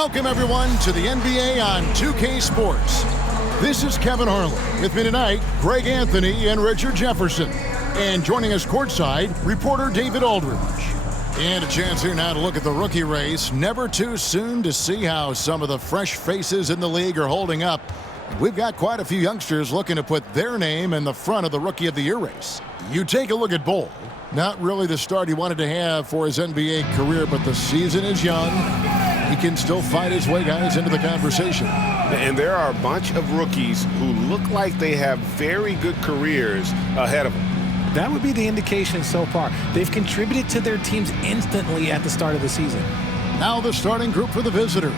Welcome, everyone, to the NBA on 2K Sports. This is Kevin Harlan. With me tonight, Greg Anthony and Richard Jefferson. And joining us courtside, reporter David Aldridge. And a chance here now to look at the rookie race. Never too soon to see how some of the fresh faces in the league are holding up. We've got quite a few youngsters looking to put their name in the front of the Rookie of the Year race. You take a look at Bol. Not really the start he wanted to have for his NBA career, but the season is young. He can still fight his way, guys, into the conversation. And there are a bunch of rookies who look like they have very good careers ahead of them. That would be the indication so far. They've contributed to their teams instantly at the start of the season. Now the starting group for the visitors.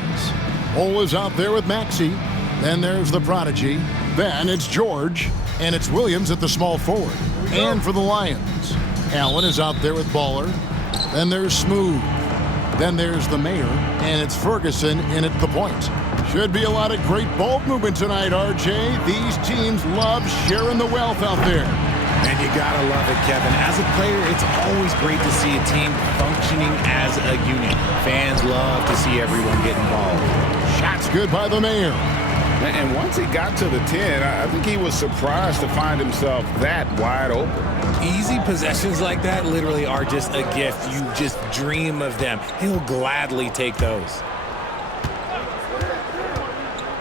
Bol is out there with Maxey. Then there's the prodigy. Then it's George. And it's Williams at the small forward. And for the Lions, Allen is out there with Baller. Then there's Smooth. Then there's the mayor. And it's Ferguson in at the point. Should be a lot of great ball movement tonight, RJ. These teams love sharing the wealth out there. And you gotta love it, Kevin. As a player, it's always great to see a team functioning as a unit. Fans love to see everyone get involved. Shots good by the mayor. And once he got to the 10, I think he was surprised to find himself that wide open. Easy possessions like that literally are just a gift. You just dream of them. He'll gladly take those.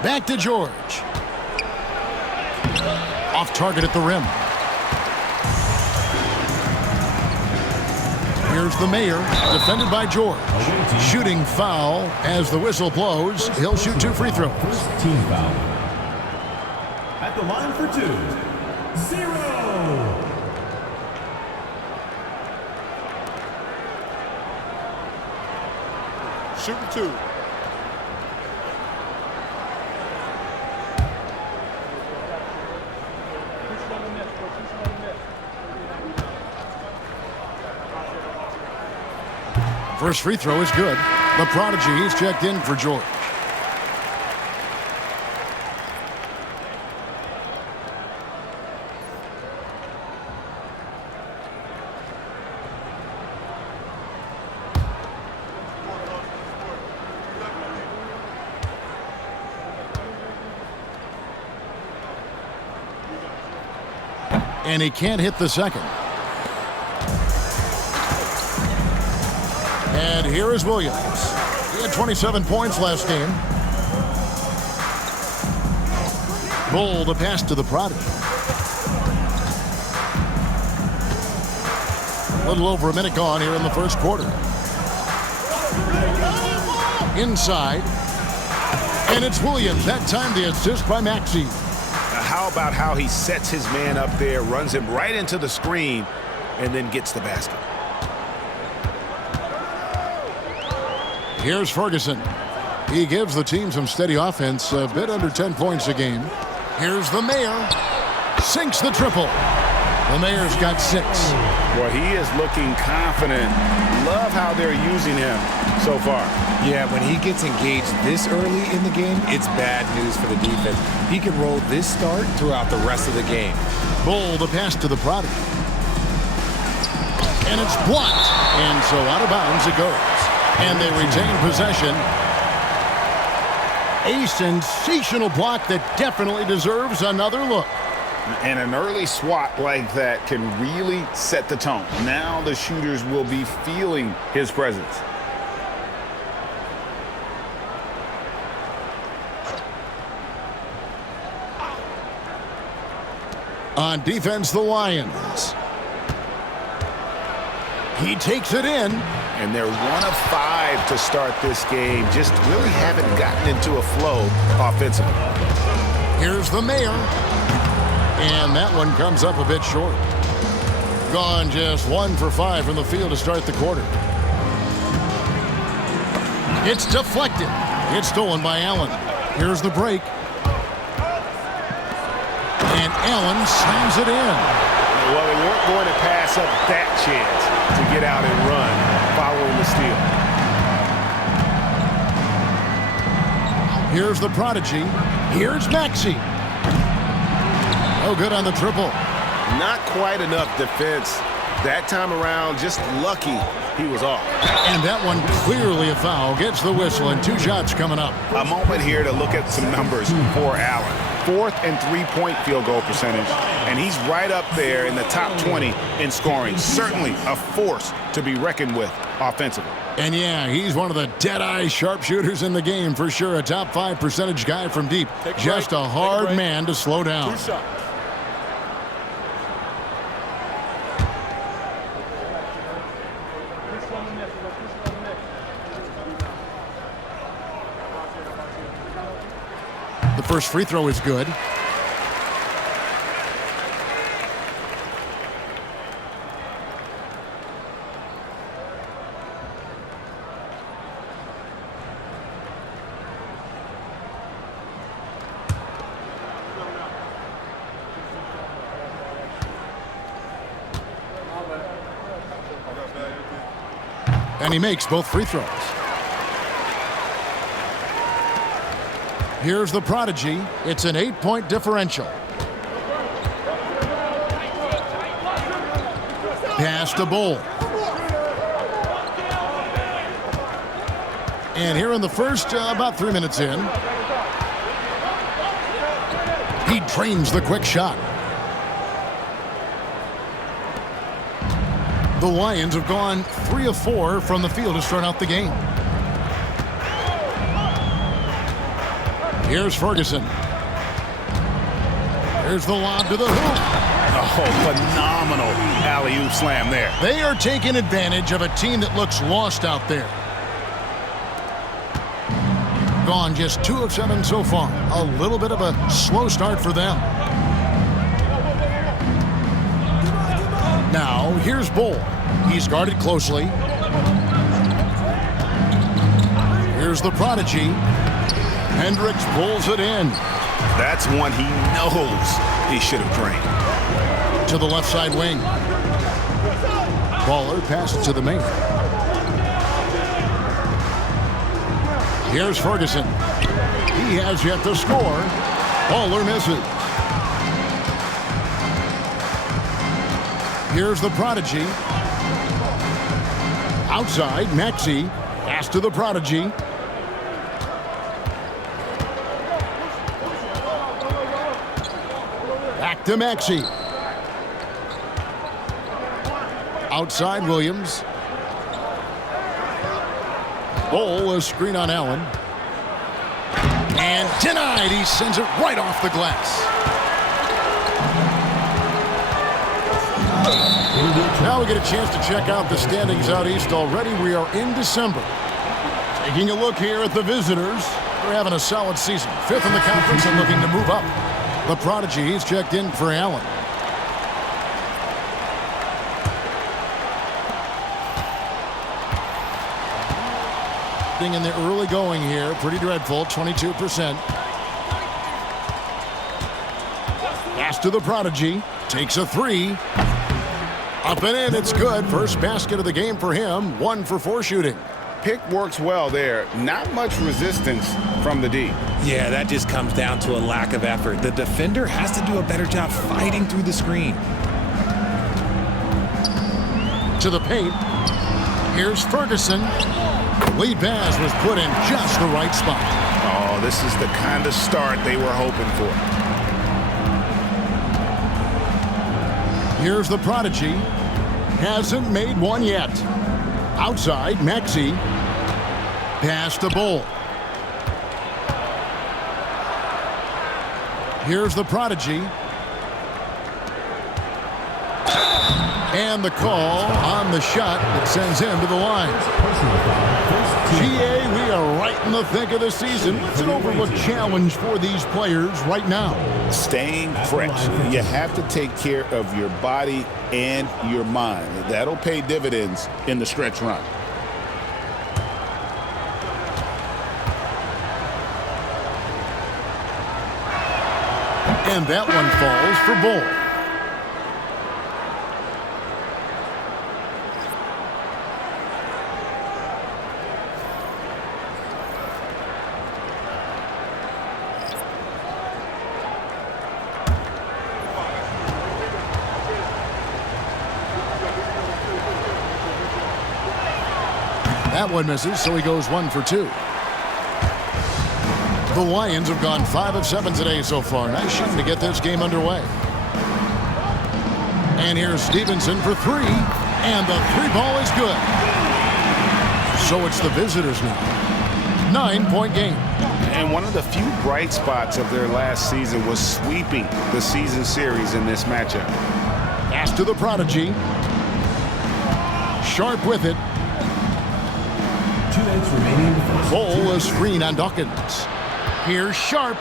Back to George. Off target at the rim. Here's the mayor, defended by George. Shooting foul as the whistle blows. He'll shoot 2 free throws. Team foul. At the line for 2, 0. Shooting 2. First free throw is good. The prodigy, he's checked in for George. And he can't hit the second. And here is Williams. He had 27 points last game. Bol the pass to the prodigy. A little over a minute gone here in the first quarter. Inside. And it's Williams. That time the assist by Maxey. How about how he sets his man up there, runs him right into the screen, and then gets the basket. Here's Ferguson. He gives the team some steady offense, a bit under 10 points a game. Here's the mayor. Sinks the triple. The mayor's got 6. Well, he is looking confident. Love how they're using him so far. Yeah, when he gets engaged this early in the game, it's bad news for the defense. He can roll this start throughout the rest of the game. Bol the pass to the prodigy. And it's blocked. And so out of bounds it goes. And they retain possession. A sensational block that definitely deserves another look. And an early swat like that can really set the tone. Now the shooters will be feeling his presence. On defense, the Lions. He takes it in. And they're 1 of 5 to start this game. Just really haven't gotten into a flow offensively. Here's the mayor. And that one comes up a bit short. Gone just 1 for 5 from the field to start the quarter. It's deflected. It's stolen by Allen. Here's the break. And Allen slams it in. Well, they weren't going to pass up that chance to get out and run following the steal. Here's the prodigy. Here's Maxey. No good on the triple. Not quite enough defense That time around, just lucky he was off. And that one clearly a foul. Gets the whistle, and 2 shots coming up. A moment here to look at some numbers for Allen. 4th and 3-point field goal percentage, and he's right up there in the top 20 in scoring. Certainly a force to be reckoned with offensively. And yeah, he's one of the dead-eye sharpshooters in the game for sure. A top 5 percentage guy from deep. Just a hard man to slow down. The first free throw is good. And he makes both free throws. Here's the prodigy. It's an 8-point differential. Pass to Bull. And here in the first, about 3 minutes in, he drains the quick shot. The Lions have gone 3 of 4 from the field to start out the game. Here's Ferguson. Here's the lob to the hoop. Oh, phenomenal alley-oop slam there. They are taking advantage of a team that looks lost out there. Gone just 2 of 7 so far. A little bit of a slow start for them. Now, here's Bull. He's guarded closely. Here's the prodigy. Hendricks pulls it in. That's one he knows he should have drained. To the left side wing. Baller passes to the main. Here's Ferguson. He has yet to score. Baller misses. Here's the prodigy. Outside, Maxey. Pass to the prodigy. Back to Maxey. Outside, Williams. Bull, a screen on Allen. And denied. He sends it right off the glass. Now we get a chance to check out the standings out east already. We are in December. Taking a look here at the visitors. They're having a solid season. 5th in the conference and looking to move up. The prodigy, he's checked in for Allen. In the early going here, pretty dreadful, 22%. Pass to the prodigy, takes a 3. Up and in, it's good. First basket of the game for him, 1 for 4 shooting. Pick works well there. Not much resistance from the D. Yeah, that just comes down to a lack of effort. The defender has to do a better job fighting through the screen. To the paint. Here's Ferguson. Lead pass was put in just the right spot. Oh, this is the kind of start they were hoping for. Here's the prodigy. Hasn't made one yet. Outside, Maxey. Pass to Bull. Here's the prodigy. And the call on the shot that sends him to the line. GA, we are right in the thick of the season. It's an overlooked challenge for these players right now. Staying fresh. You have to take care of your body and your mind. That'll pay dividends in the stretch run. And that one falls for Bull. That one misses, so he goes 1 for 2. The Lions have gone 5 of 7 today so far. Nice shooting to get this game underway. And here's Stevenson for 3. And the 3-ball is good. So it's the visitors now. 9-point game. And one of the few bright spots of their last season was sweeping the season series in this matchup. Pass to the prodigy. Sharp with it. 2 minutes remaining in the first. Bowl a screen on Dawkins. Here's Sharp.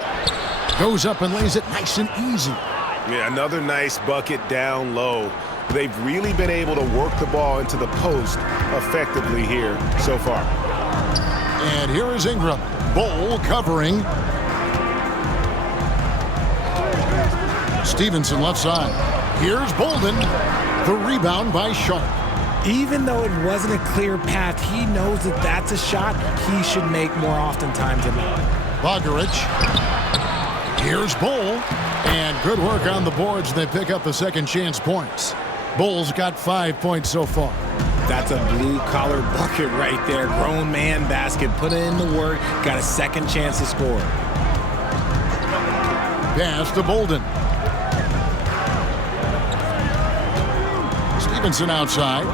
Goes up and lays it nice and easy. Yeah, another nice bucket down low. They've really been able to work the ball into the post effectively here so far. And here is Ingram. Bowl covering. Stevenson left side. Here's Bolden. The rebound by Sharp. Even though it wasn't a clear path, he knows that that's a shot he should make more oftentimes than not. Bogarich. Here's Bowl. And good work on the boards. They pick up the second chance points. Bowl's got 5 points so far. That's a blue-collar bucket right there. Grown man basket. Put in the work. Got a second chance to score. Pass to Bolden. Stevenson outside.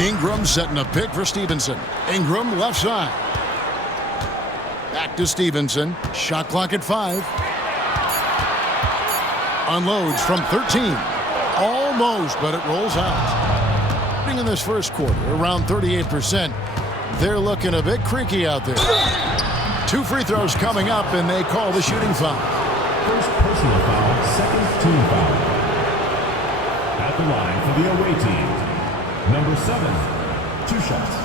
Ingram setting a pick for Stevenson. Ingram left side. Back to Stevenson. Shot clock at 5. Unloads from 13. Almost, but it rolls out. In this first quarter, around 38%. They're looking a bit creaky out there. 2 free throws coming up, and they call the shooting foul. First personal foul, second team foul. At the line for the away team, number 7, 2 shots.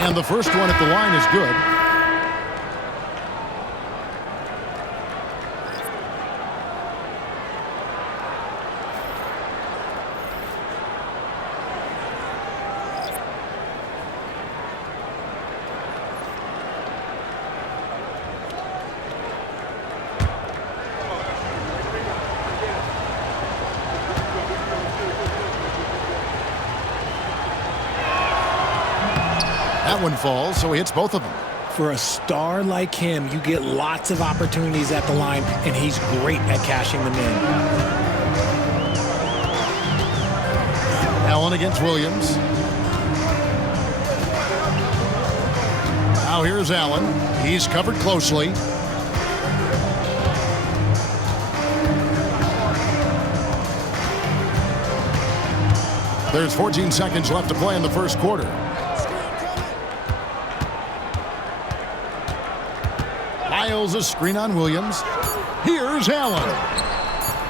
And the first one at the line is good. That one falls, so he hits both of them. For a star like him, you get lots of opportunities at the line, and he's great at cashing them in. Allen against Williams. Now here's Allen. He's covered closely. There's 14 seconds left to play in the first quarter. Miles a screen on Williams. Here's Allen.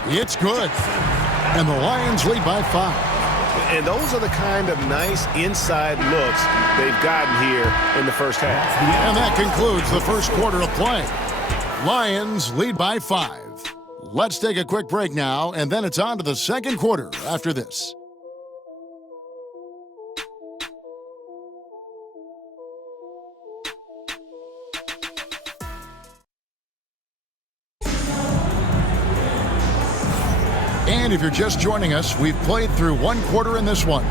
It's good. And the Lions lead by 5. And those are the kind of nice inside looks they've gotten here in the first half. And that concludes the first quarter of play. Lions lead by 5. Let's take a quick break now, and then it's on to the second quarter after this. And if you're just joining us, we've played through one quarter in this one.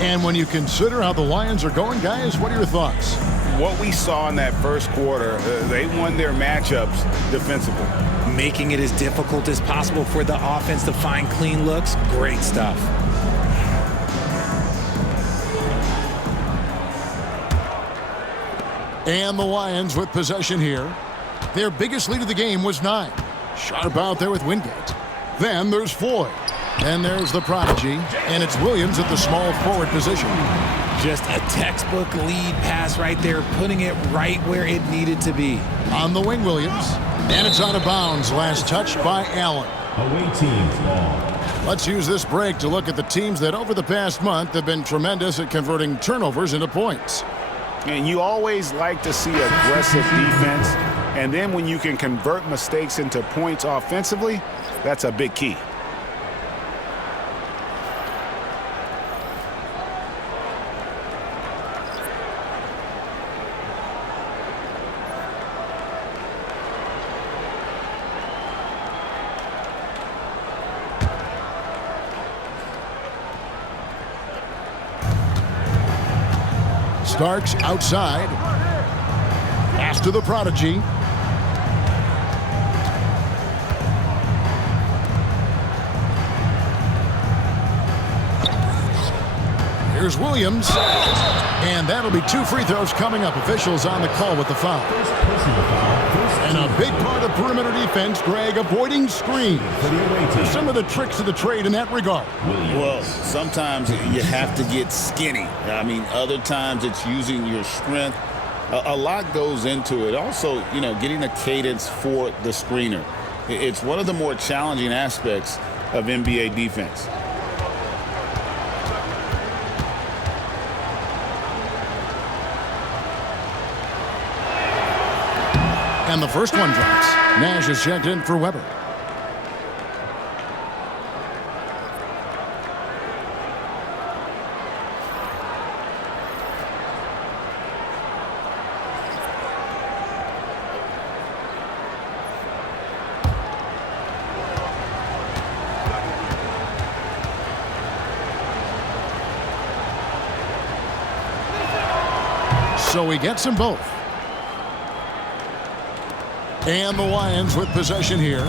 And when you consider how the Lions are going, guys, what are your thoughts? What we saw in that first quarter, they won their matchups defensively. Making it as difficult as possible for the offense to find clean looks. Great stuff. And the Lions with possession here. Their biggest lead of the game was 9. Sharp out there with Wingate. Then there's Floyd. Then there's the prodigy. And it's Williams at the small forward position. Just a textbook lead pass right there, putting it right where it needed to be. On the wing, Williams. And it's out of bounds. Last touch by Allen. Away team's ball. Let's use this break to look at the teams that over the past month have been tremendous at converting turnovers into points. And you always like to see aggressive defense, And then when you can convert mistakes into points offensively, that's a big key. Starks outside. Pass to the prodigy. Here's Williams. And that'll be 2 free throws coming up. Officials on the call with the foul. And a big part of perimeter defense, Greg, avoiding screens. Some of the tricks of the trade in that regard. Well, sometimes you have to get skinny. I mean, other times it's using your strength. A lot goes into it. Also, you know, getting a cadence for the screener. It's one of the more challenging aspects of NBA defense. And the first one drops. Nash is checked in for Weber. So he gets them both. And the Lions with possession here,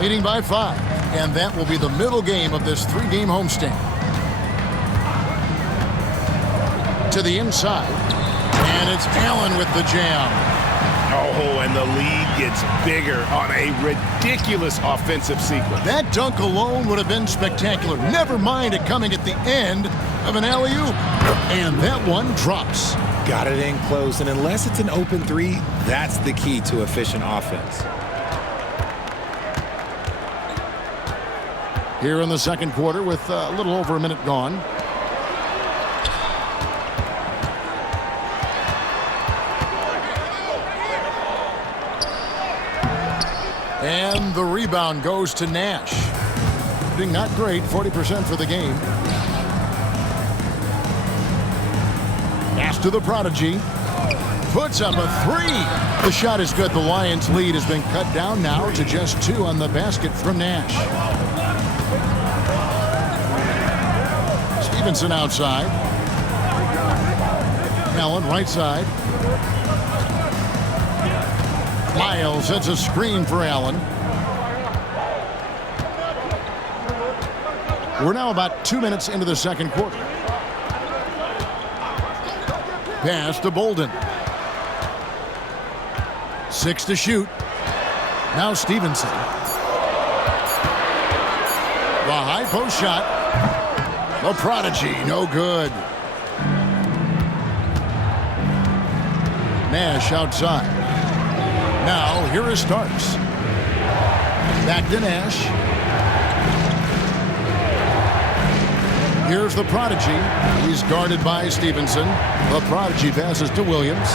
leading by 5. And that will be the middle game of this 3-game homestand. To the inside. And it's Allen with the jam. Oh, and the lead gets bigger on a ridiculous offensive sequence. That dunk alone would have been spectacular. Never mind it coming at the end of an alley-oop. And that one drops. Got it in close, and unless it's an open 3, that's the key to efficient offense. Here in the second quarter with a little over a minute gone. And the rebound goes to Nash. Being not great, 40% for the game. Pass to the prodigy. Puts up a 3. The shot is good. The Lions' lead has been cut down now to just 2 on the basket from Nash. Stevenson outside. Allen right side. Miles sets a screen for Allen. We're now about 2 minutes into the second quarter. Pass to Bolden. 6 to shoot. Now Stevenson. The high post shot. The prodigy, no good. Nash outside. Now here is Starks. Back to Nash. Here's the prodigy. He's guarded by Stevenson. The prodigy passes to Williams.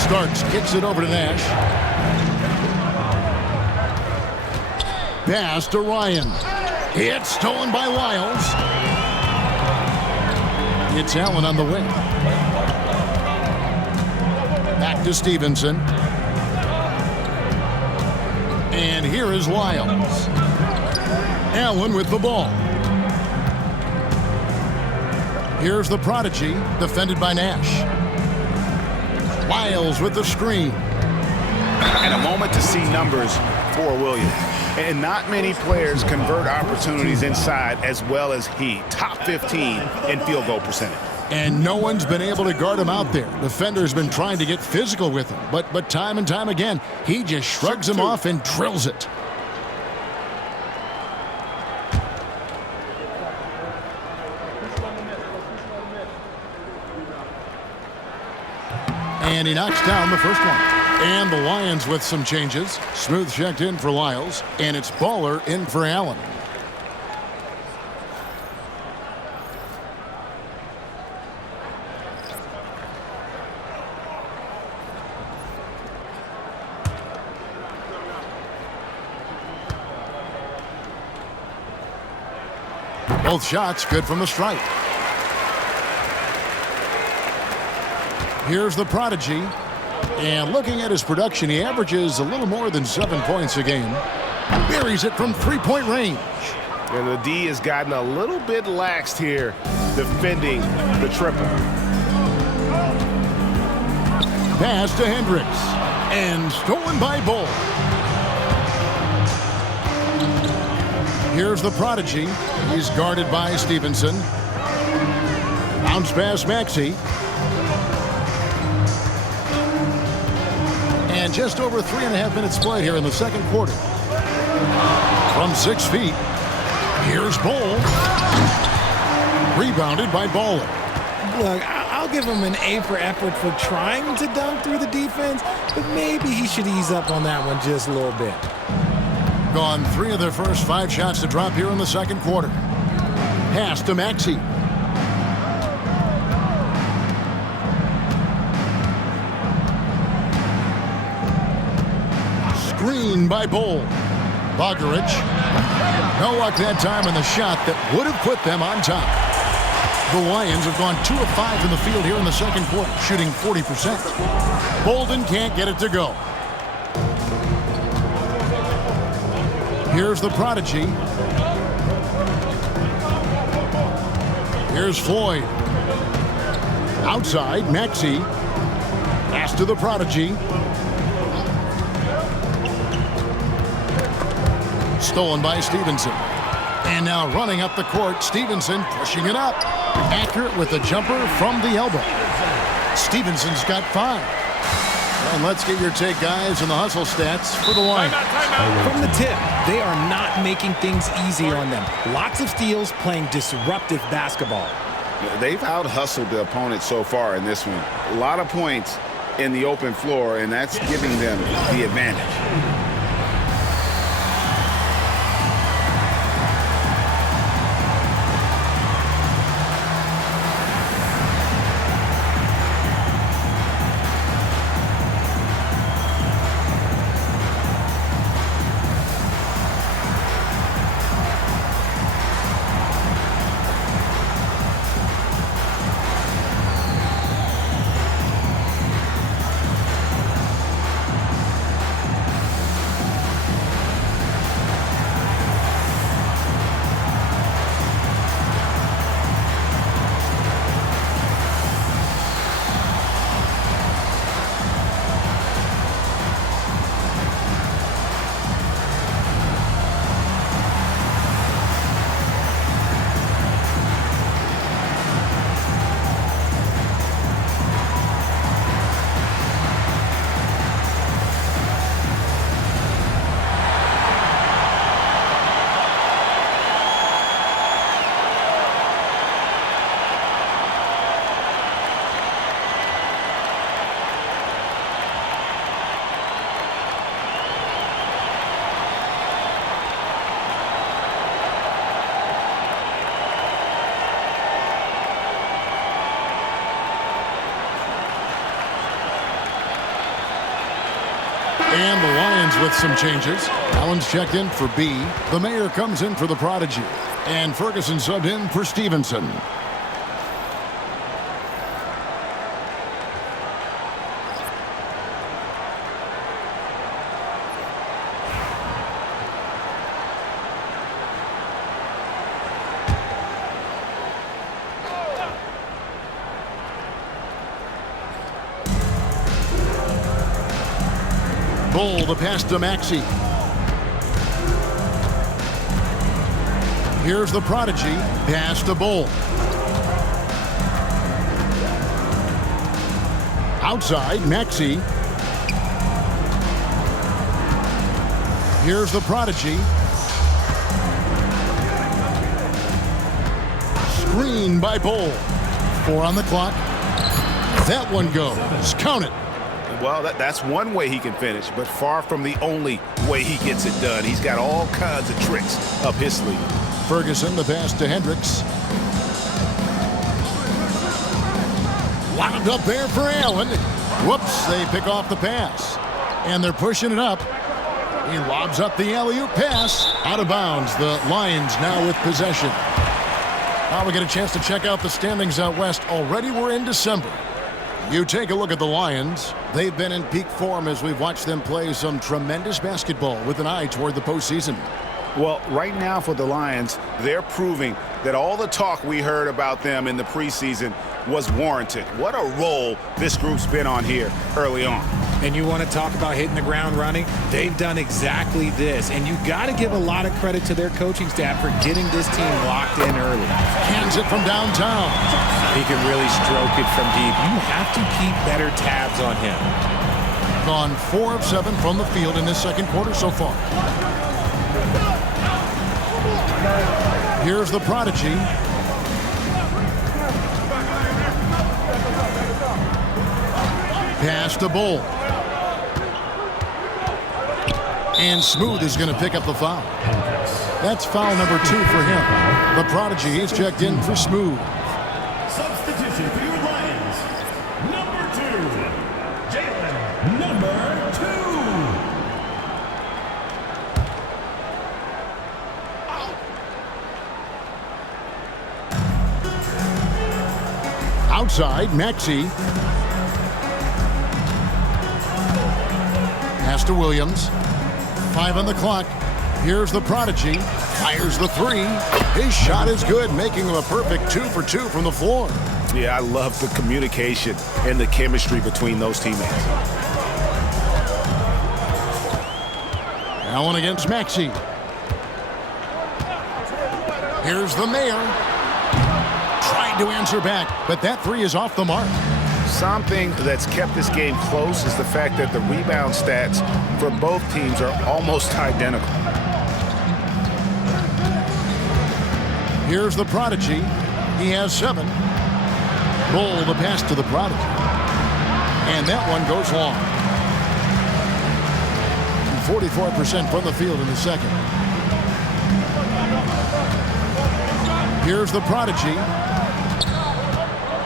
Starks kicks it over to Nash. Pass to Ryan. It's stolen by Wiles. It's Allen on the wing. Back to Stevenson. And here is Wiles. Allen with the ball. Here's the prodigy, defended by Nash. Wiles with the screen. And a moment to see numbers for Williams. And not many players convert opportunities inside as well as he. Top 15 in field goal percentage. And no one's been able to guard him out there. Defender's been trying to get physical with him. But time and time again, he just shrugs him off and drills it. And he knocks down the first one. And the Lions with some changes. Smooth checked in for Lyles. And it's Baller in for Allen. Both shots good from the stripe. Here's the prodigy. And looking at his production, he averages a little more than 7 points a game. Buries it from three-point range. And the D has gotten a little bit laxed here defending the triple. Pass to Hendricks. And stolen by Bull. Here's the prodigy. He's guarded by Stevenson. Bounce pass Maxey. And just over 3.5 minutes played here in the second quarter. From 6 feet, here's Bull. Rebounded by Baller. Look, I'll give him an A for effort for trying to dunk through the defense, but maybe he should ease up on that one just a little bit. Gone 3 of their first 5 shots to drop here in the second quarter. Pass to Maxey. Screen by Bull. Bogaric. No luck that time in the shot that would have put them on top. The Lions have gone 2 of 5 from the field here in the second quarter, shooting 40%. Bolden can't get it to go. Here's the prodigy. Here's Floyd. Outside, Maxey. Pass to the prodigy. Stolen by Stevenson. And now running up the court, Stevenson pushing it up. Accurate with the jumper from the elbow. Stevenson's got 5. And let's get your take, guys, on the hustle stats for the Lions. From the tip, they are not making things easy on them. Lots of steals, playing disruptive basketball. They've out-hustled the opponent so far in this one. A lot of points in the open floor, and that's giving them the advantage. And the Lions with some changes. Allen's checked in for B. The Mayor comes in for the prodigy. And Ferguson subbed in for Stevenson. Bull, the pass to Maxey. Here's the prodigy. Pass to Bull. Outside, Maxey. Here's the prodigy. Screen by Bull. 4 on the clock. That one goes. Count it. Well, that's one way he can finish, but far from the only way he gets it done. He's got all kinds of tricks up his sleeve. Ferguson, the pass to Hendricks. Wound up there for Allen. Whoops, they pick off the pass. And they're pushing it up. He lobs up the alley-oop pass. Out of bounds. The Lions now with possession. Now we get a chance to check out the standings out west. Already we're in December. You take a look at the Lions. They've been in peak form as we've watched them play some tremendous basketball with an eye toward the postseason. Well, right now for the Lions, they're proving that all the talk we heard about them in the preseason was warranted. What a role this group's been on here early on. And you want to talk about hitting the ground running? They've done exactly this. And you got to give a lot of credit to their coaching staff for getting this team locked in early. Hands it from downtown. He can really stroke it from deep. You have to keep better tabs on him. Gone 4 of 7 from the field in this second quarter so far. Here's the prodigy. Pass to Bull. And Smooth is going to pick up the foul. That's foul number 2 for him. The prodigy is checked in for Smooth. Substitution for your Lions. Number 2, Jalen. Number 2. Outside, Maxey. Pass to Williams. 5 on the clock. Here's the prodigy. Fires the 3. His shot is good, making him a perfect 2 for 2 from the floor. Yeah, I love the communication and the chemistry between those teammates. Allen against Maxey. Here's the mayor. Tried to answer back, but that 3 is off the mark. Something that's kept this game close is the fact that the rebound stats for both teams are almost identical. Here's the prodigy. He has 7. Bull the pass to the prodigy. And that one goes long. 44% from the field in the second. Here's the prodigy.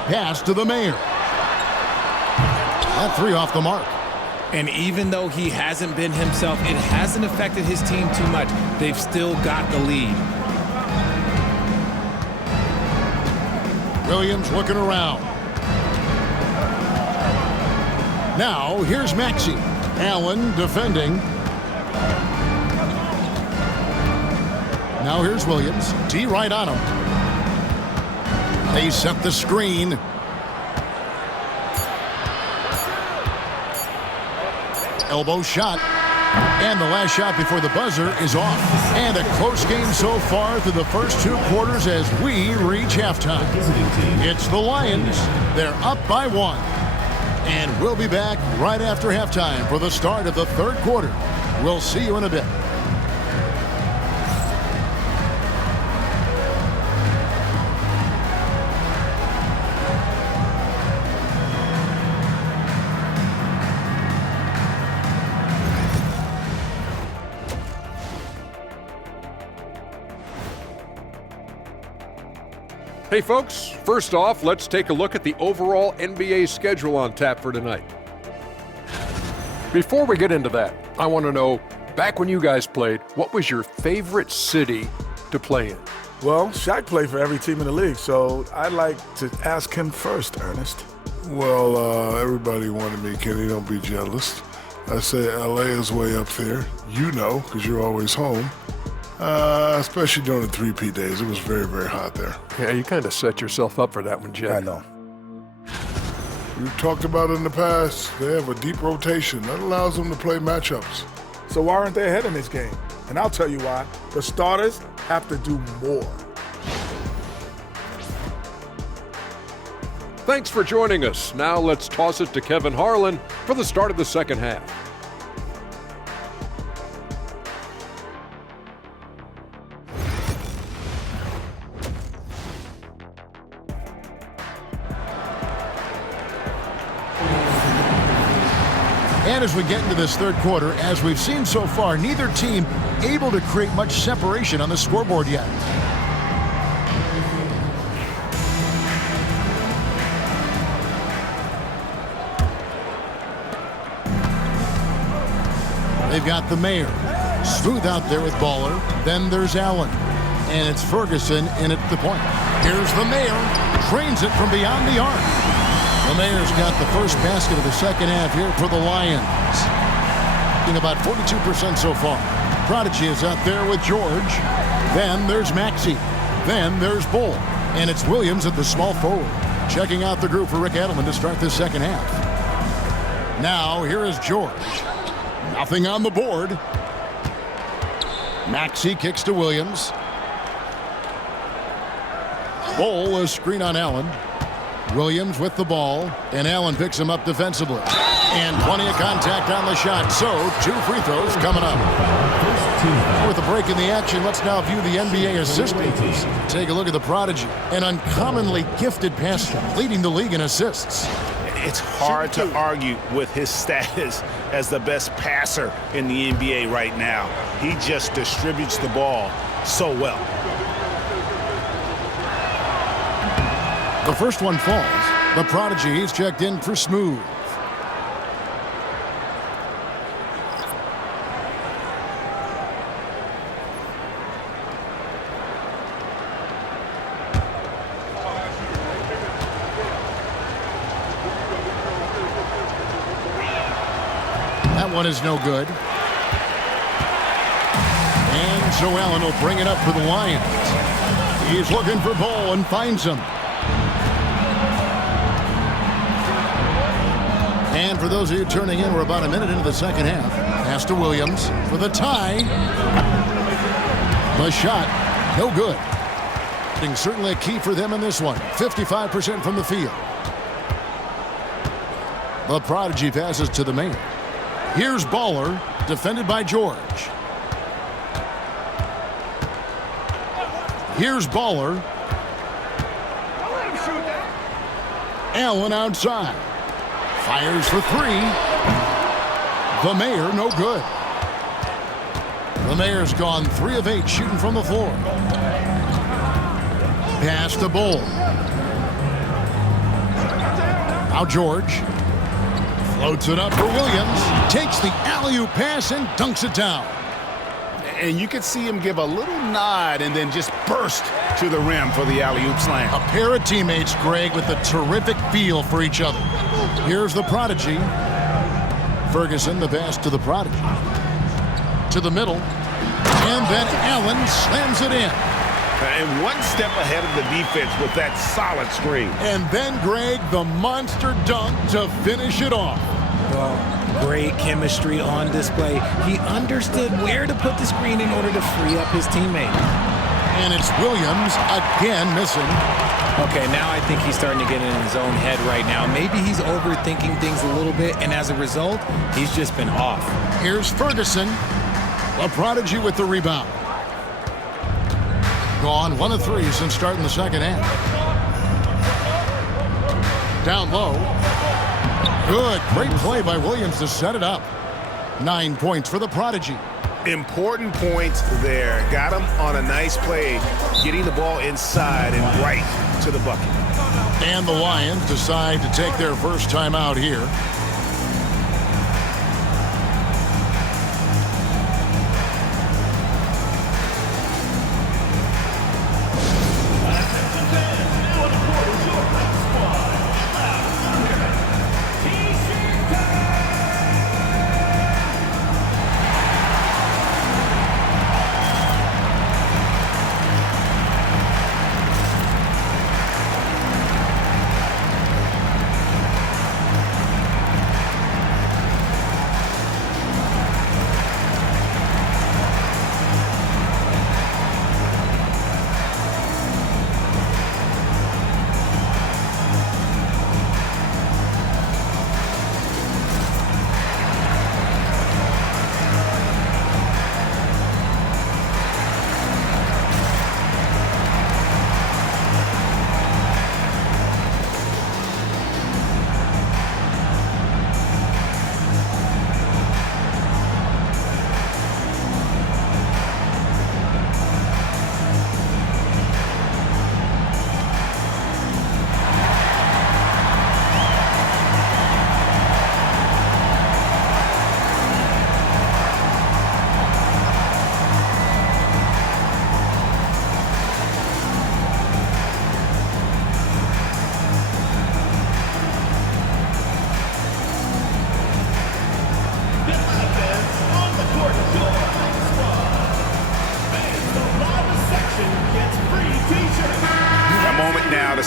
Pass to the mayor. That 3 off the mark. And even though he hasn't been himself, it hasn't affected his team too much. They've still got the lead. Williams looking around. Now, here's Maxey. Allen defending. Now here's Williams. D right on him. They set the screen. Elbow shot. And the last shot before the buzzer is off. And a close game so far through the first 2 quarters as we reach halftime. It's the Lions. They're up by 1. And we'll be back right after halftime for the start of the 3rd quarter. We'll see you in a bit. Hey folks, first off, let's take a look at the overall NBA schedule on tap for tonight. Before we get into that, I want to know, back when you guys played, what was your favorite city to play in? Well, Shaq played for every team in the league, so I'd like to ask him first, Ernest. Well, everybody wanted me, Kenny, don't be jealous. I say LA is way up there. You know, because you're always home. Especially during the 3P days. It was very, very hot there. Yeah, you kind of set yourself up for that one, Jeff. I know. We've talked about it in the past. They have a deep rotation. That allows them to play matchups. So why aren't they ahead in this game? And I'll tell you why. The starters have to do more. Thanks for joining us. Now let's toss it to Kevin Harlan for the start of the second half. And as we get into this 3rd quarter, as we've seen so far, neither team able to create much separation on the scoreboard yet. They've got the mayor. Smooth out there with Baller. Then there's Allen. And it's Ferguson in at the point. Here's the Mayor. Trains it from beyond the arc. The Mayor's got the first basket of the second half here for the Lions. About 42% so far. Prodigy is out there with George. Then there's Maxey. Then there's Bull. And it's Williams at the small forward. Checking out the group for Rick Edelman to start this second half. Now here is George. Nothing on the board. Maxey kicks to Williams. Bull, a screen on Allen. Williams with the ball, and Allen picks him up defensively. And plenty of contact on the shot, so 2 free throws coming up. With a break in the action, let's now view the NBA assistants. Take a look at the Prodigy, an uncommonly gifted passer, leading the league in assists. It's hard to argue with his status as the best passer in the NBA right now. He just distributes the ball so well. The first one falls. The Prodigy, he's checked in for Smooth. That one is no good. And so Allen will bring it up for the Lions. He's looking for Bull and finds him. And for those of you turning in, we're about a minute into the second half. Pass to Williams for the tie. The shot, no good. Certainly a key for them in this one. 55% from the field. The Prodigy passes to the Mayor. Here's Baller, defended by George. Here's Baller. Allen outside. Fires for 3. The Mayor, no good. The Mayor's gone 3 of 8 shooting from the floor. Pass to Bull. Now George. Floats it up for Williams. Takes the alley-oop pass and dunks it down. And you could see him give a little nod and then just burst to the rim for the alley-oop slam. A pair of teammates, Greg, with a terrific feel for each other. Here's the Prodigy. Ferguson, the pass to the Prodigy. To the middle. And then Allen slams it in. And one step ahead of the defense with that solid screen. And then, Greg, the monster dunk to finish it off. Well, great chemistry on display. He understood where to put the screen in order to free up his teammate. And it's Williams again missing. Okay, now I think he's starting to get in his own head right now. Maybe he's overthinking things a little bit, and as a result, he's just been off. Here's Ferguson. The Prodigy with the rebound. Gone 1 of 3 since starting the second half. Down low. Good. Great play by Williams to set it up. 9 points for the Prodigy. Important points there. Got him on a nice play, getting the ball inside and right to the bucket. And the Lions decide to take their first time out here.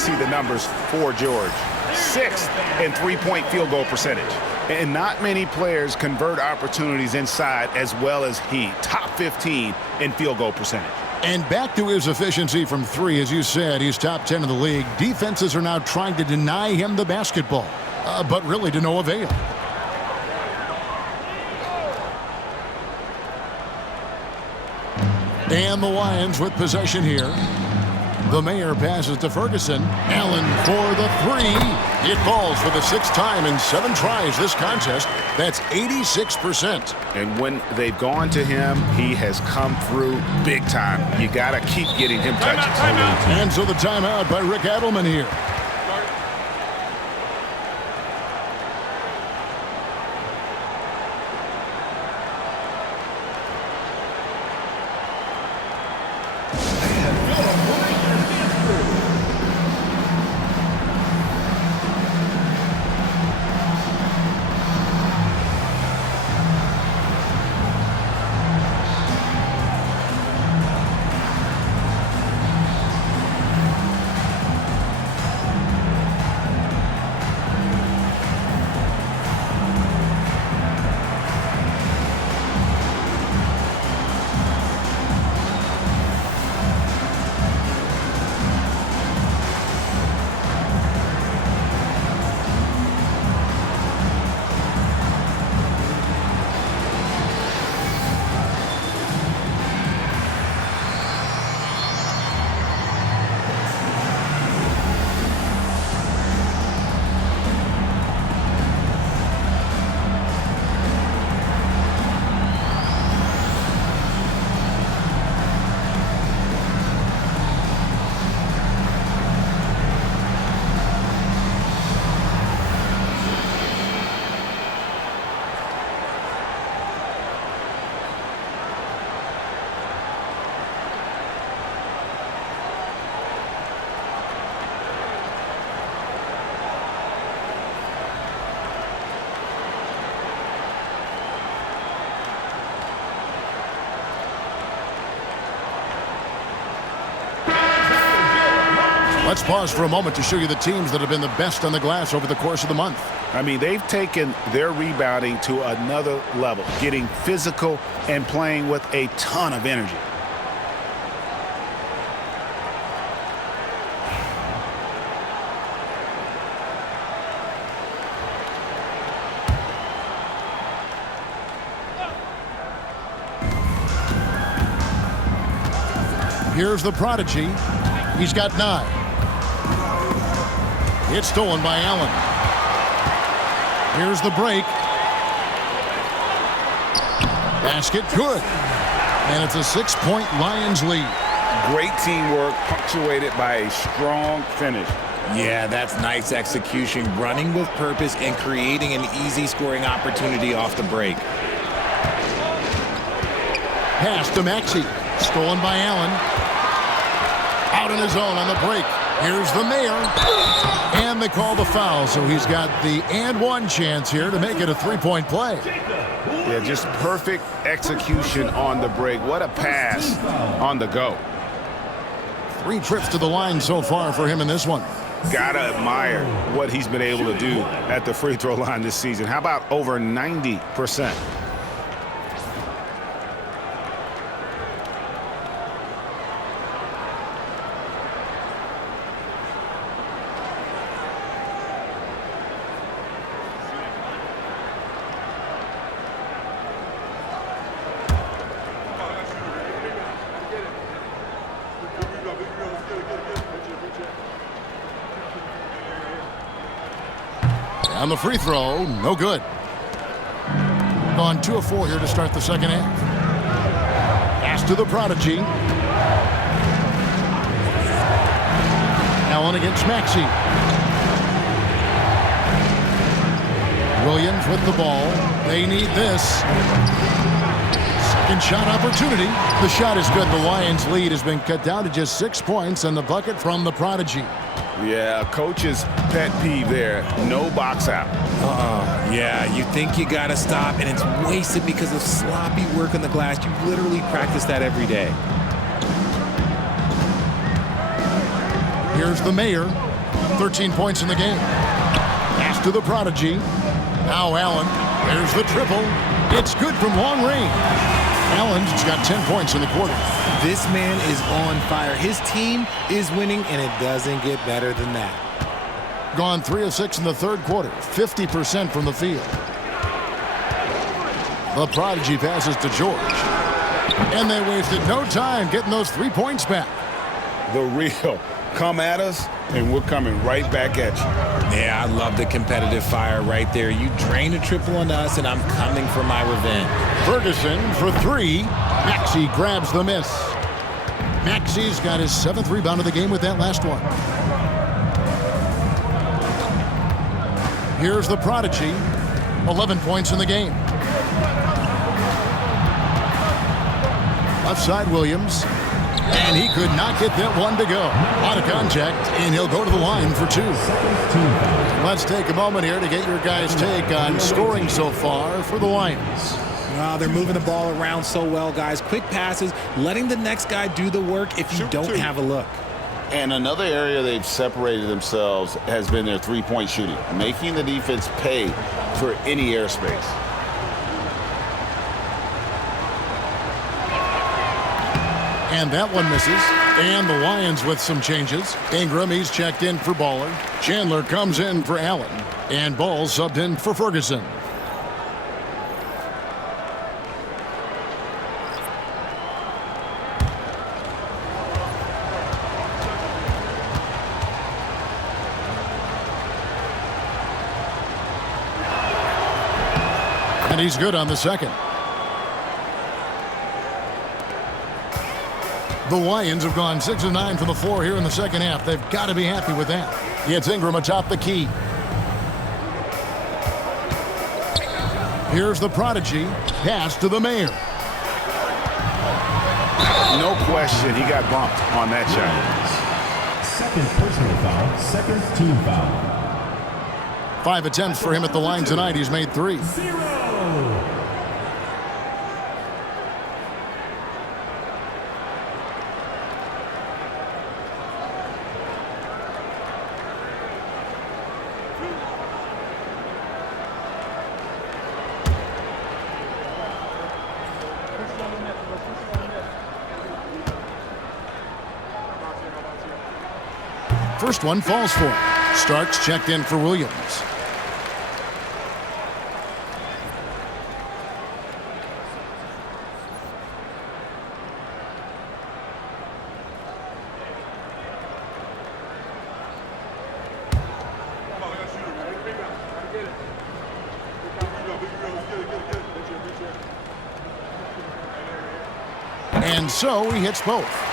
see the numbers for George. 6th in three-point field goal percentage. And not many players convert opportunities inside as well as he. Top 15 in field goal percentage. And back to his efficiency from three, as you said, he's top 10 in the league. Defenses are now trying to deny him the basketball, but really to no avail. And the Lions with possession here. The Mayor passes to Ferguson. Allen for the three. It falls for the 6th time in 7 tries this contest. That's 86%. And when they've gone to him, he has come through big time. You got to keep getting him touches. And so the timeout by Rick Adelman here. Let's pause for a moment to show you the teams that have been the best on the glass over the course of the month. I mean, they've taken their rebounding to another level, getting physical and playing with a ton of energy. Here's the prodigy. He's got 9. It's stolen by Allen. Here's the break. Basket good. And it's a 6-point Lions lead. Great teamwork punctuated by a strong finish. Yeah, that's nice execution, running with purpose and creating an easy scoring opportunity off the break. Pass to Maxey. Stolen by Allen. Out on his own on the break. Here's the Mayor. And they call the foul, so he's got the and one chance here to make it a 3-point play. Yeah, just perfect execution on the break. What a pass on the go. 3 trips to the line so far for him in this one. Gotta admire what he's been able to do at the free throw line this season. How about over 90%? On the free throw, no good. On 2 of 4 here to start the second half. Pass to the prodigy. Allen against Maxey. Williams with the ball. They need this. Second shot opportunity. The shot is good. The Lions' lead has been cut down to just 6 points, and the bucket from the prodigy. Yeah, coach's pet peeve there. No box out. Yeah, you think you got to stop, and it's wasted because of sloppy work on the glass. You literally practice that every day. Here's the Mayor. 13 points in the game. Pass to the prodigy. Now Allen. There's the triple. It's good from long range. Allen's got 10 points in the quarter. This man is on fire. His team is winning, and it doesn't get better than that. Gone 3 of 6 in the third quarter. 50% from the field. The prodigy passes to George. And they wasted no time getting those 3 points back. The real. Come at us, and we're coming right back at you. Yeah, I love the competitive fire right there. You drain a triple on us, and I'm coming for my revenge. Ferguson for 3. Maxey grabs the miss. Maxey's got his 7th rebound of the game with that last one. Here's the prodigy. 11 points in the game. Left side Williams. And he could not get that one to go. Out of contact, and he'll go to the line for 2. Let's take a moment here to get your guys' take on scoring so far for the Lions. They're moving the ball around so well, guys. Quick passes, letting the next guy do the work if you don't have a look. And another area they've separated themselves has been their three-point shooting, making the defense pay for any airspace. And that one misses. And the Lions with some changes. Ingram, he's checked in for Baller. Chandler comes in for Allen. And Ball subbed in for Ferguson. And he's good on the second. The Lions have gone 6 of 9 from the floor here in the second half. They've got to be happy with that. It's Ingram atop the key. Here's the prodigy. Pass to the mayor. No question, he got bumped on that shot. Second personal foul, second team foul. 5 attempts for him at the line tonight. He's made 3. 0. First one falls for him. Starks checked in for Williams. And so he hits both.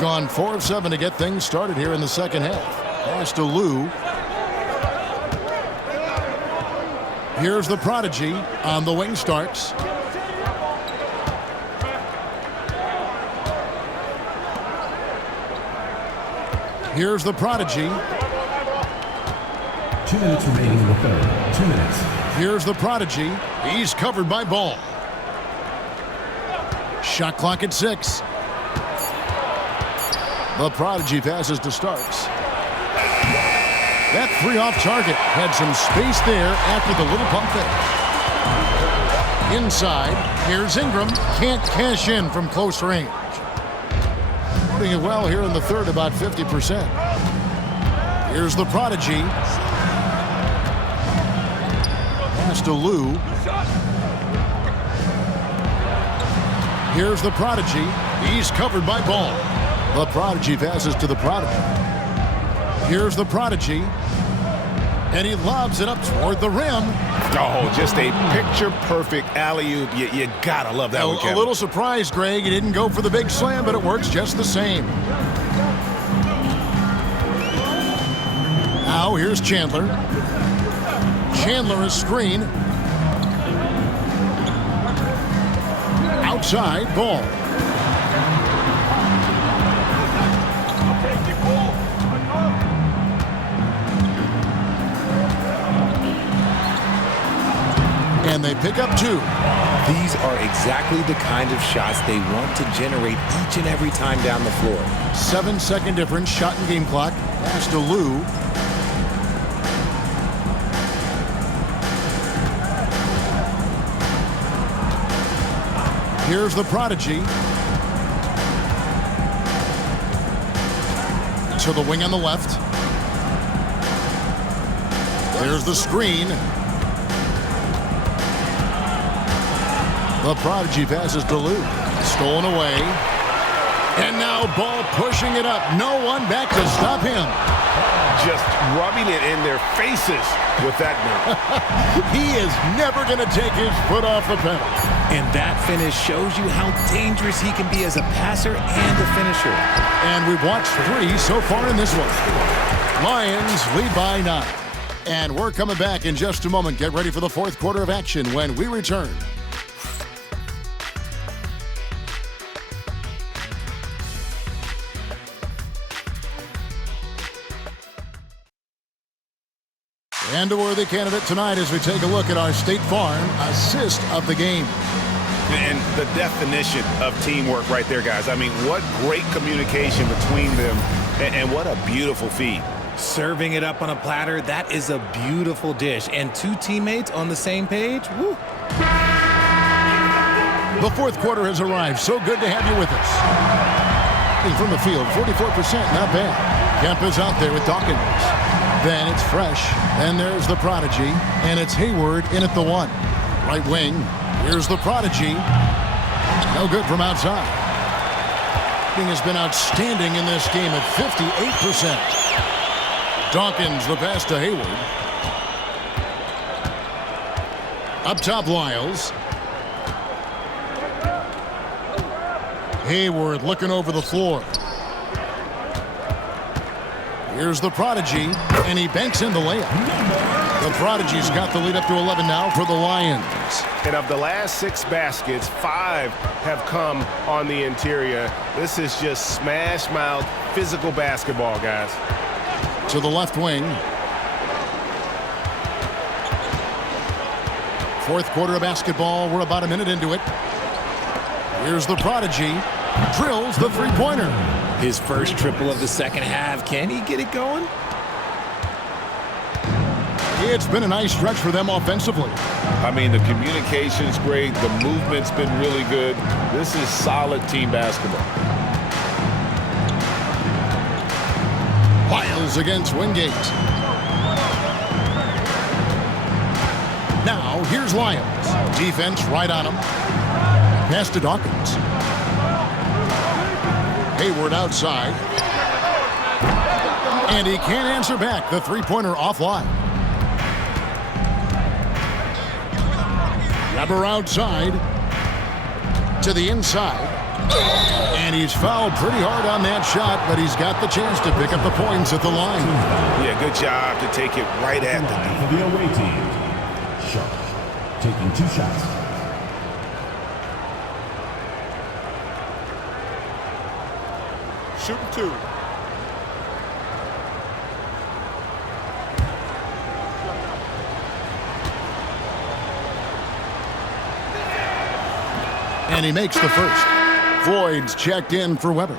Gone 4 of 7 to get things started here in the second half. Pass to Lou. Here's the prodigy on the wing. Starks. Here's the prodigy. 2 minutes remaining in the third. 2 minutes. Here's the prodigy. He's covered by Ball. Shot clock at 6. The prodigy passes to Starks. That 3 off target had some space there after the little pump fake. Inside, here's Ingram. Can't cash in from close range. Putting it well here in the third, about 50%. Here's the prodigy. Pass to Lou. Here's the prodigy. He's covered by Ball. The prodigy passes to the prodigy. Here's the prodigy. And he lobs it up toward the rim. Oh, just a picture-perfect alley-oop. You gotta love that one, Kevin. A little surprised, Greg. He didn't go for the big slam, but it works just the same. Now here's Chandler. Chandler is screen. Outside, Ball. and they pick up 2. These are exactly the kind of shots they want to generate each and every time down the floor. 7-second difference, shot and game clock. Pass to Lou. Here's the prodigy. To the wing on the left. There's the screen. The prodigy passes to Lou. Stolen away. And now ball pushing it up. No one back to stop him. Just rubbing it in their faces with that move. He is never going to take his foot off the pedal. And that finish shows you how dangerous he can be as a passer and a finisher. And we've watched 3 so far in this one. Lions lead by 9. And we're coming back in just a moment. Get ready for the 4th quarter of action when we return. And a worthy candidate tonight as we take a look at our State Farm assist of the game. And the definition of teamwork right there, guys. I mean, what great communication between them, and what a beautiful feed. Serving it up on a platter, that is a beautiful dish. And 2 teammates on the same page, woo. The 4th quarter has arrived. So good to have you with us. From the field, 44%, not bad. Kemp is out there with Dawkins. Then it's Fresh. Then there's the prodigy. And it's Hayward in at the 1. Right wing. Here's the prodigy. No good from outside. He has been outstanding in this game at 58%. Dawkins, the pass to Hayward. Up top, Lyles. Hayward looking over the floor. Here's the prodigy, and he banks in the layup. The prodigy's got the lead up to 11 now for the Lions. And of the last 6 baskets, 5 have come on the interior. This is just smash mouth physical basketball, guys. To the left wing. 4th quarter of basketball. We're about a minute into it. Here's the prodigy. Drills the 3-pointer. His first triple of the second half. Can he get it going? It's been a nice stretch for them offensively. I mean, the communication's great. The movement's been really good. This is solid team basketball. Lyles against Wingate. Now, here's Lyles. Defense right on him. Pass to Dawkins. Hayward outside. And he can't answer back. The 3-pointer offline. Weber outside. To the inside. And he's fouled pretty hard on that shot, but he's got the chance to pick up the points at the line. Yeah, good job to take it right at the line for the away team. Sharp taking 2 shots. Shooting 2. And he makes the first. Floyd's checked in for Weber.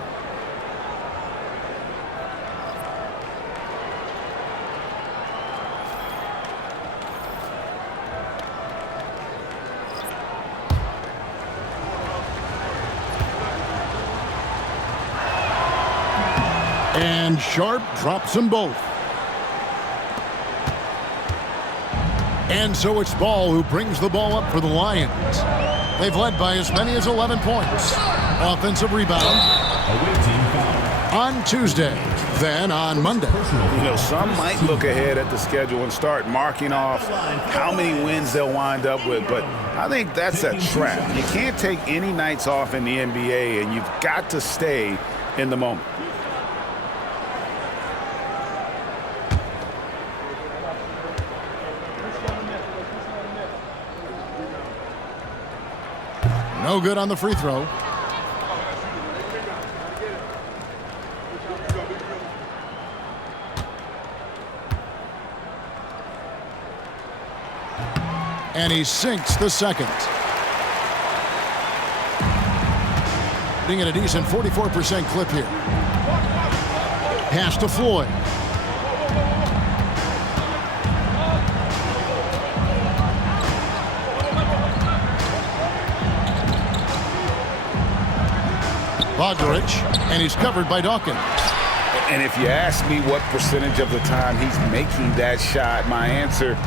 And Sharp drops them both. And so it's Ball who brings the ball up for the Lions. They've led by as many as 11 points. Offensive rebound on Tuesday, then on Monday. You know, some might look ahead at the schedule and start marking off how many wins they'll wind up with, but I think that's a trap. You can't take any nights off in the NBA, and you've got to stay in the moment. No good on the free throw. And he sinks the second. Being at a decent 44% clip here. Pass to Floyd. Bogdarich, and he's covered by Dawkins. And if you ask me what percentage of the time he's making that shot, my answer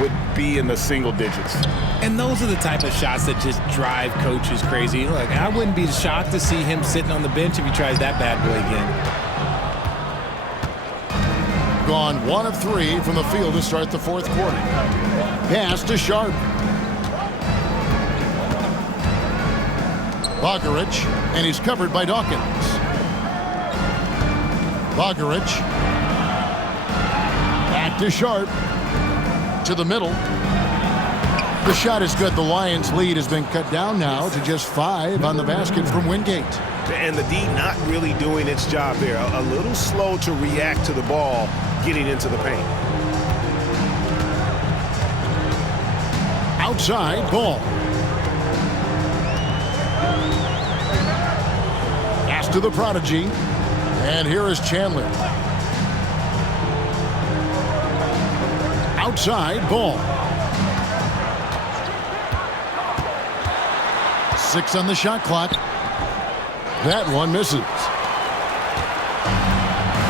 would be in the single digits. And those are the type of shots that just drive coaches crazy. Look, I wouldn't be shocked to see him sitting on the bench if he tries that bad boy again. Gone 1 of 3 from the field to start the fourth quarter. Pass to Sharp. Bogdarich, and he's covered by Dawkins. Bogdarich. Back to Sharp. To the middle. The shot is good. The Lions' lead has been cut down now to just 5 on the basket from Wingate. And the D not really doing its job there. A little slow to react to the ball getting into the paint. Outside ball. Pass to the prodigy. And here is Chandler. Outside ball. 6 on the shot clock. That one misses.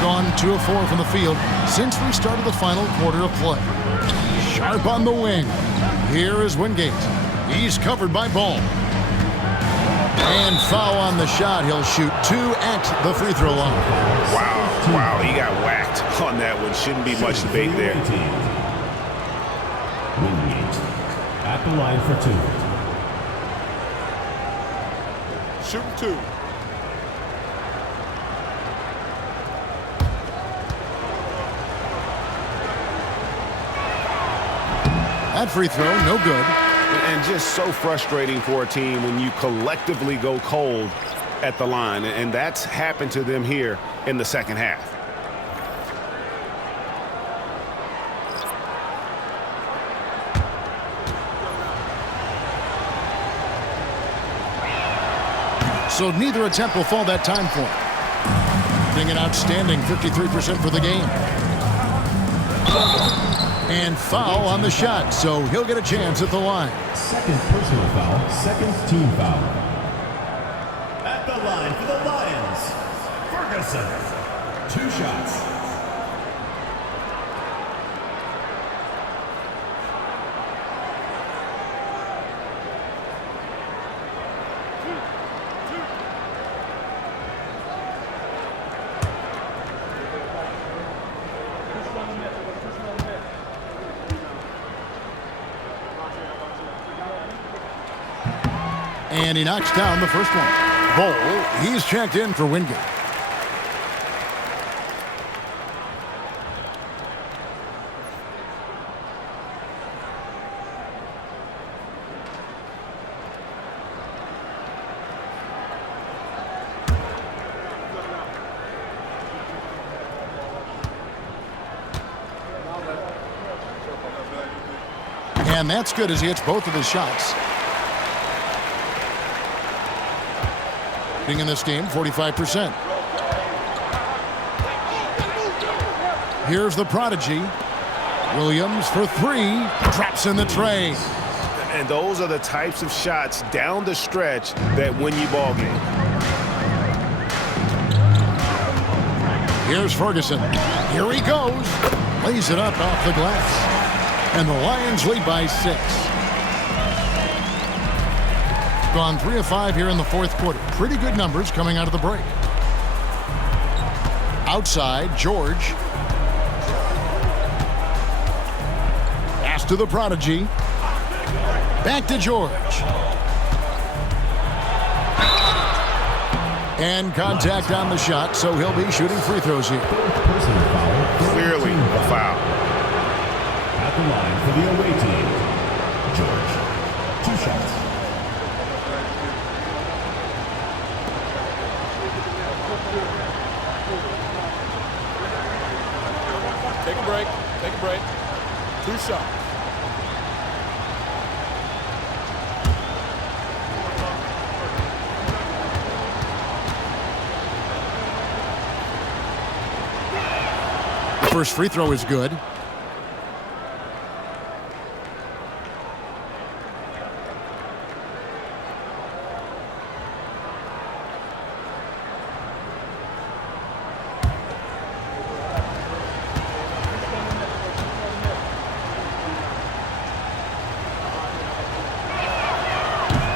Gone 2 of 4 from the field since we started the final quarter of play. Sharp on the wing. Here is Wingate. He's covered by Ball. And foul on the shot. He'll shoot 2 at the free throw line. Wow, he got whacked on that one. Shouldn't be much debate there. Wingate at the line for 2. Shooting 2. That free throw, no good. And just so frustrating for a team when you collectively go cold at the line. And that's happened to them here in the second half. So neither attempt will fall that time for him. Being an outstanding 53% for the game. And foul on the shot, so he'll get a chance at the line. Second personal foul, second team foul. At the line for the Lions, Ferguson. 2 shots. And he knocks down the first one. Bowl, he's checked in for Wingate. And that's good as he hits both of his shots. In this game, 45%. Here's the prodigy. Williams for 3. Traps in the tray. And those are the types of shots down the stretch that win you ball game. Here's Ferguson. Here he goes. Lays it up off the glass. And the Lions lead by 6. Gone 3 of 5 here in the fourth quarter. Pretty good numbers coming out of the break. Outside, George. Pass to the prodigy. Back to George. And contact on the shot, so he'll be shooting free throws here. Clearly a foul. At the line for the away team, George. 2 shots. Take a break. 2 shots. first free throw is good.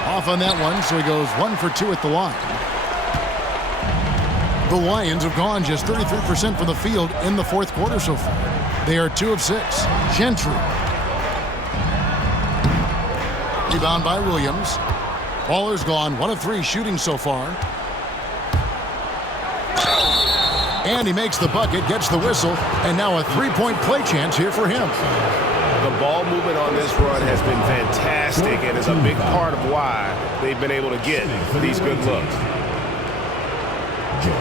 Off on that one, so he goes 1 for 2 at the line. The Lions have gone just 33% from the field in the fourth quarter so far. They are 2 of 6. Gentry. Rebound by Williams. Baller's gone 1 of 3 shooting so far. And he makes the bucket, gets the whistle, and now a 3-point play chance here for him. The ball movement on this run has been fantastic and is a big part of why they've been able to get these good looks. George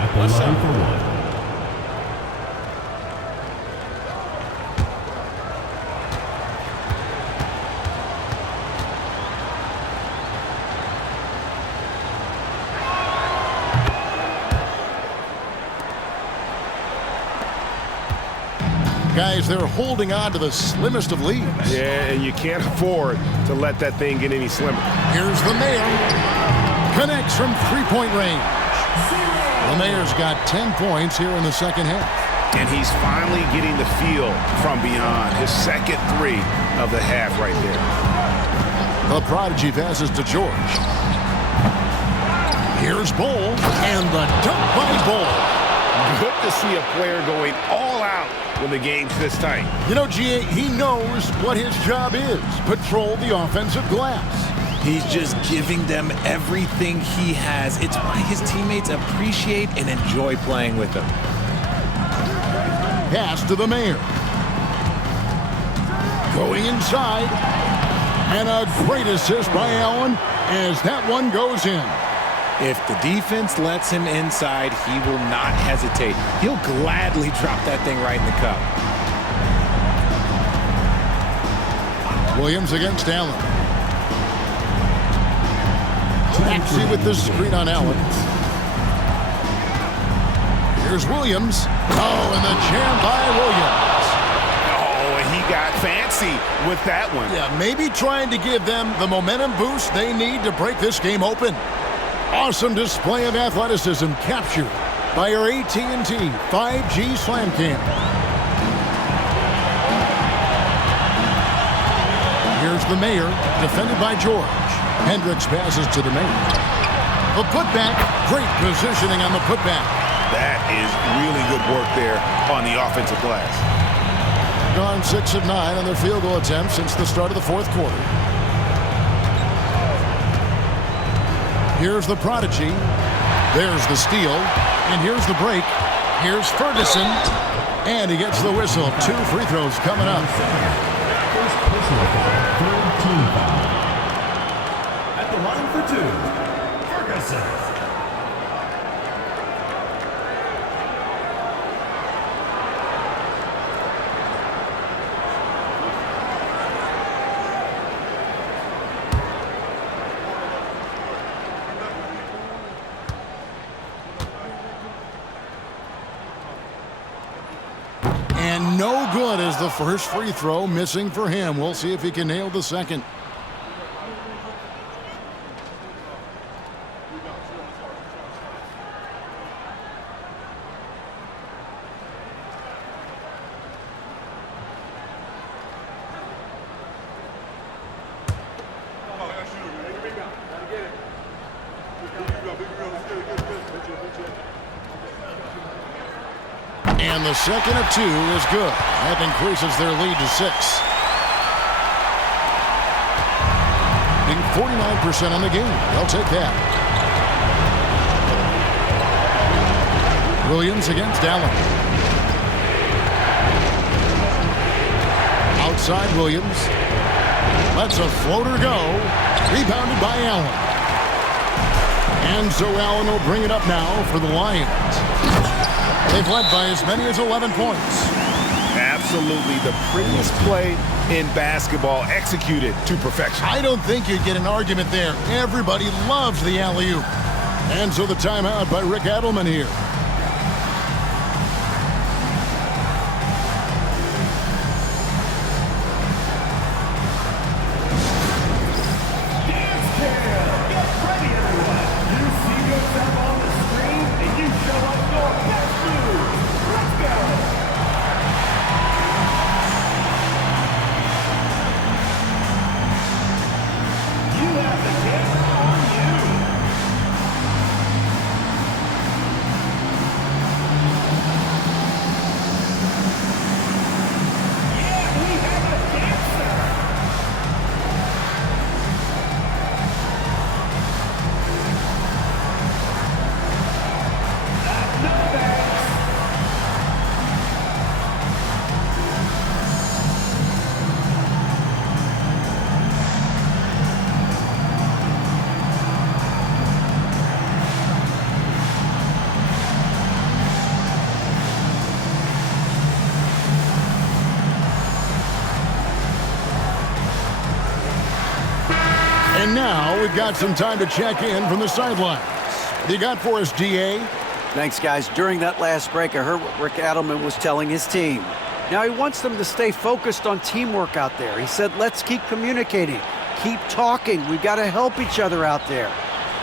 at the line for one. Guys, they're holding on to the slimmest of leads. Yeah, and you can't afford to let that thing get any slimmer. Here's the Mayor. Connects from 3-point range. The Mayor's got 10 points here in the second half. And he's finally getting the feel from beyond. His second 3 of the half right there. The Prodigy passes to George. Here's Bull, and the dunk by Bull. Good to see a player going all out when the game's this tight. You know, G.A., he knows what his job is. Patrol the offensive glass. He's just giving them everything he has. It's why his teammates appreciate and enjoy playing with him. Pass to the Mayor. Going inside. And a great assist by Allen as that one goes in. If the defense lets him inside, he will not hesitate. He'll gladly drop that thing right in the cup. Williams against Allen. Maxey with the screen on Allen. Here's Williams. Oh, and the jam by Williams. Oh, and he got fancy with that one. Yeah, maybe trying to give them the momentum boost they need to break this game open. Awesome display of athleticism captured by our AT&T 5G Slam Cam. Here's the Mayor, defended by George. Hendricks passes to the Mayor. The putback, great positioning on the putback. That is really good work there on the offensive glass. Gone 6 of 9 on their field goal attempts since the start of the fourth quarter. Here's the Prodigy. There's the steal. And here's the break. Here's Ferguson. And he gets the whistle. 2 free throws coming up. First personal foul, third team foul. At the line for 2, Ferguson. And no good as the first free throw missing for him. We'll see if he can nail the second. And the second of 2 is good. That increases their lead to 6. Being 49% on the game. They'll take that. Williams against Allen. Outside Williams. Lets a floater go. Rebounded by Allen. And so Allen will bring it up now for the Lions. They've led by as many as 11 points. Absolutely the prettiest play in basketball, executed to perfection. I don't think you'd get an argument there. Everybody loves the alley-oop. And so the timeout by Rick Adelman here. And now we've got some time to check in from the sidelines. What do you got for us, DA? Thanks, guys. During that last break, I heard what Rick Adelman was telling his team. Now he wants them to stay focused on teamwork out there. He said, let's keep communicating, keep talking. We've got to help each other out there.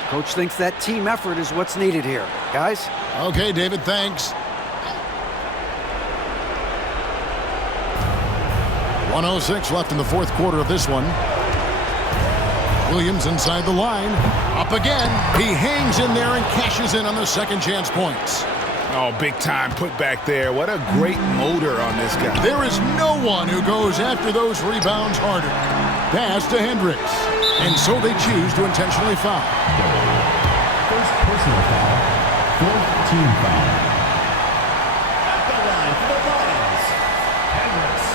Coach thinks that team effort is what's needed here. Guys? Okay, David, thanks. 1:06 left in the fourth quarter of this one. Williams inside the line. Up again. He hangs in there and cashes in on the second chance points. Oh, big time put back there. What a great motor on this guy. There is no one who goes after those rebounds harder. Pass to Hendricks. And so they choose to intentionally foul. First personal foul, fourth team foul. At the line for the Lions, Hendricks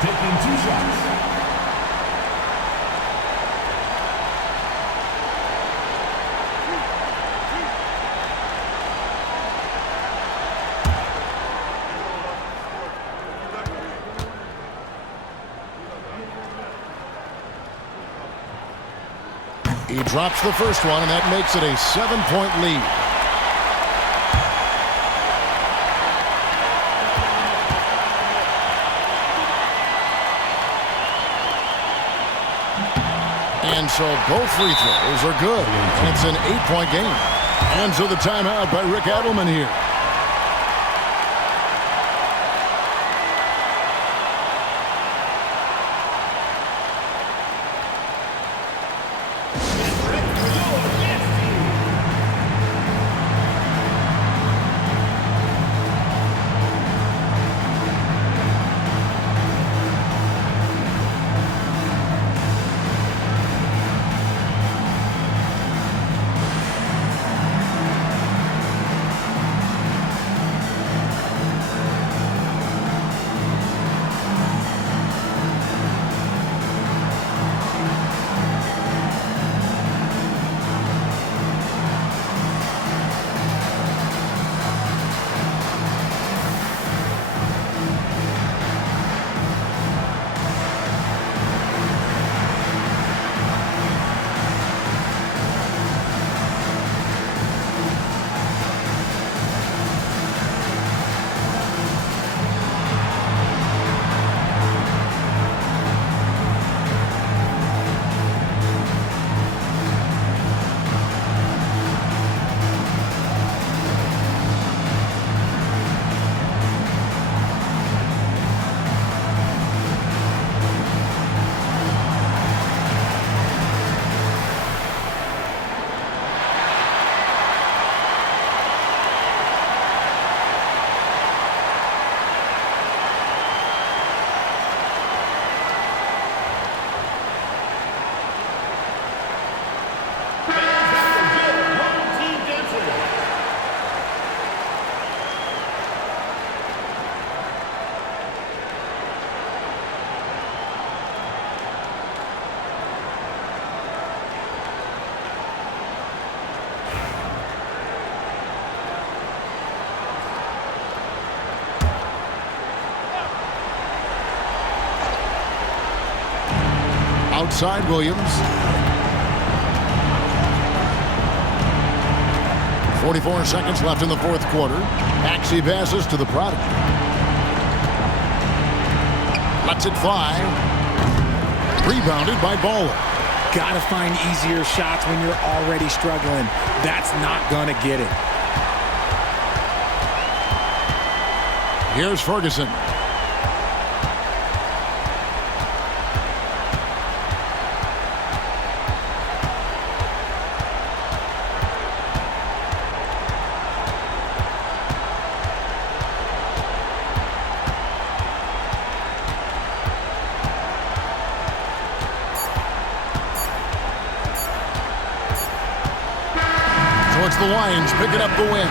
taking 2 shots. He drops the first one, and that makes it a 7-point lead. And so both free throws are good. And it's an 8-point game. And so the timeout by Rick Adelman here. Outside Williams. 44 seconds left in the fourth quarter. Maxey passes to the prodigy. Lets it fly. Rebounded by Baller. Gotta find easier shots when you're already struggling. That's not gonna get it. Here's Ferguson. The Lions picking up the win.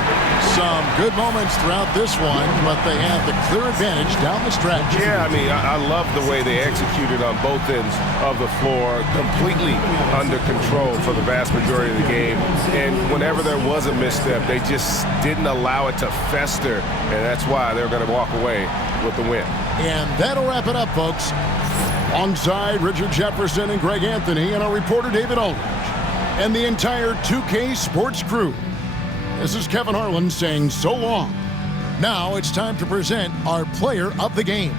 Some good moments throughout this one, but they have the clear advantage down the stretch. Yeah, I mean, I love the way they executed on both ends of the floor, completely under control for the vast majority of the game. And whenever there was a misstep, they just didn't allow it to fester, and that's why they're going to walk away with the win. And that'll wrap it up, folks. Alongside Richard Jefferson and Greg Anthony and our reporter David Aldridge and the entire 2K Sports crew. This is Kevin Harlan saying so long. Now it's time to present our player of the game.